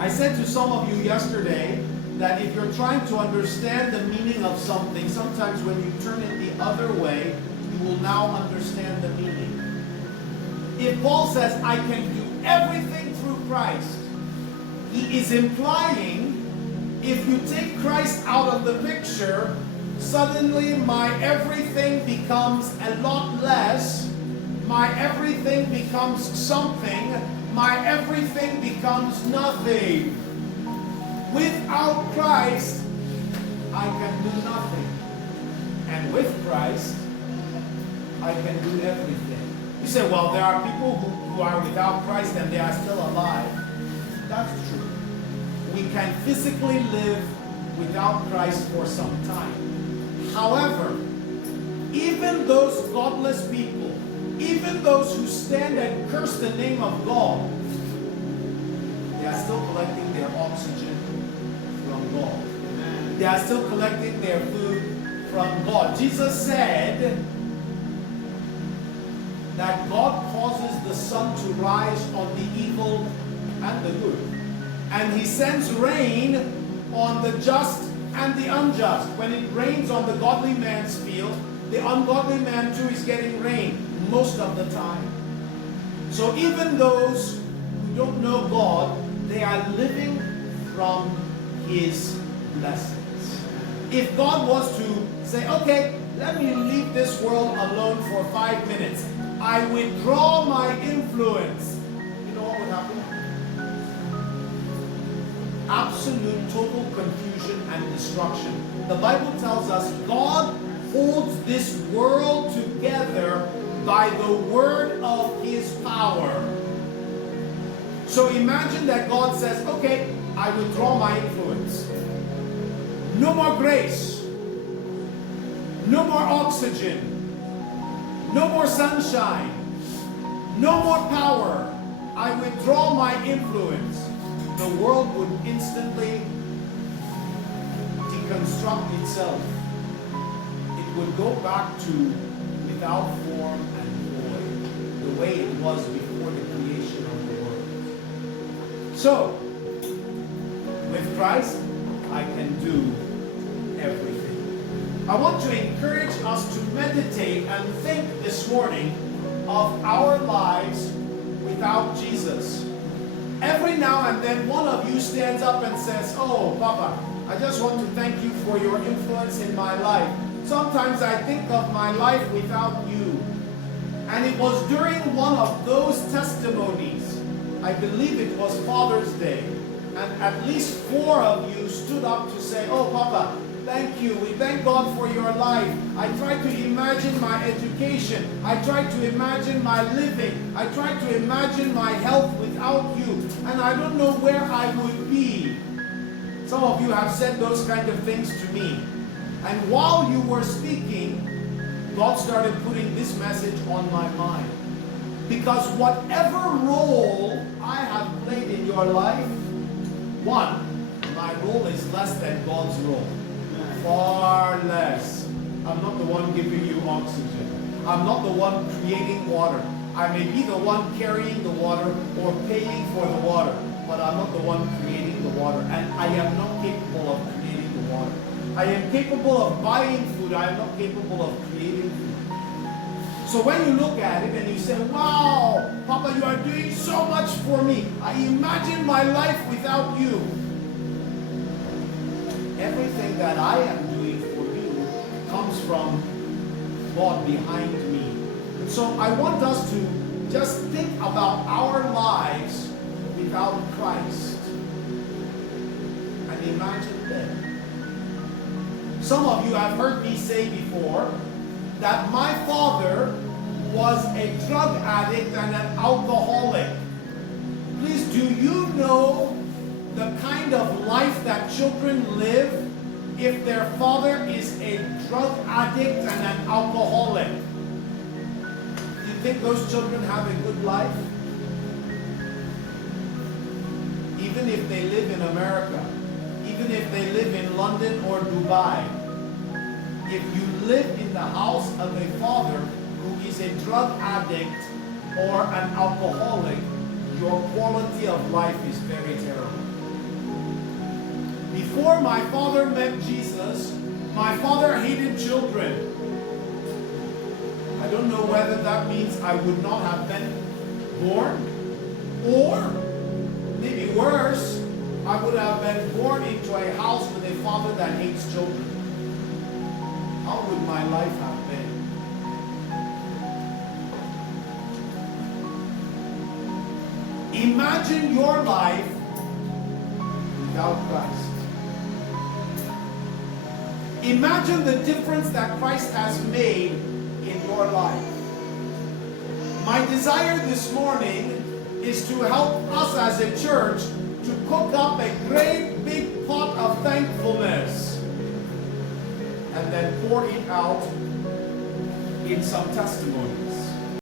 I said to some of you yesterday that if you're trying to understand the meaning of something, sometimes when you turn it the other way, you will now understand the meaning. If Paul says, I can do everything through Christ, he is implying if you take Christ out of the picture, suddenly my everything becomes a lot less, my everything becomes something, my everything becomes nothing. Without Christ, I can do nothing. And with Christ, I can do everything. You say, well, there are people who are without Christ and they are still alive. That's true. We can physically live without Christ for some time. However, even those godless people, even those who stand and curse the name of God, they are still collecting their oxygen from God. They are still collecting their food from God. Jesus said that God causes the sun to rise on the evil and the good. And he sends rain on the just and the unjust. When it rains on the godly man's field, the ungodly man too is getting rain most of the time. So even those who don't know God, they are living from his blessings. If God was to say, okay, let me leave this world alone for 5 minutes, I withdraw my influence, you know what would happen? Absolute total confusion and destruction. The Bible tells us God holds this world together by the word of his power. So imagine that God says, okay, I withdraw my influence. No more grace. No more oxygen. No more sunshine. No more power. I withdraw my influence. The world would instantly deconstruct itself. It would go back to without form and void, the way it was before the creation of the world. So, with Christ, I can do everything. I want to encourage us to meditate and think this morning of our lives without Jesus. Every now and then one of you stands up and says, oh, Papa, I just want to thank you for your influence in my life. Sometimes I think of my life without you. And it was during one of those testimonies, I believe it was Father's Day, and at least 4 of you stood up to say, oh, Papa, thank you. We thank God for your life. I try to imagine my education. I try to imagine my living. I try to imagine my health without you. And I don't know where I would be. Some of you have said those kind of things to me. And while you were speaking, God started putting this message on my mind. Because whatever role I have played in your life, one, my role is less than God's role. Far less. I'm not the one giving you oxygen. I'm not the one creating water. I may be the one carrying the water or paying for the water, but I'm not the one creating the water. And I am not capable of creating the water. I am capable of buying food. I am not capable of creating food. So when you look at it and you say, wow, Papa, you are doing so much for me. I imagine my life without you. Everything that I am doing for you comes from God behind me. And so I want us to just think about our lives without Christ. And imagine that. Some of you have heard me say before that my father was a drug addict and an alcoholic. Please, do you know the kind of life that children live if their father is a drug addict and an alcoholic? Do you think those children have a good life? Even if they live in America, even if they live in London or Dubai, if you live in the house of a father who is a drug addict or an alcoholic, your quality of life is very terrible. Before my father met Jesus, my father hated children. I don't know whether that means I would not have been born, or maybe worse, I would have been born into a house with a father that hates children. How would my life have been? Imagine your life without Christ. Imagine the difference that Christ has made in your life. My desire this morning is to help us as a church to cook up a great big pot of thankfulness and then pour it out in some testimonies.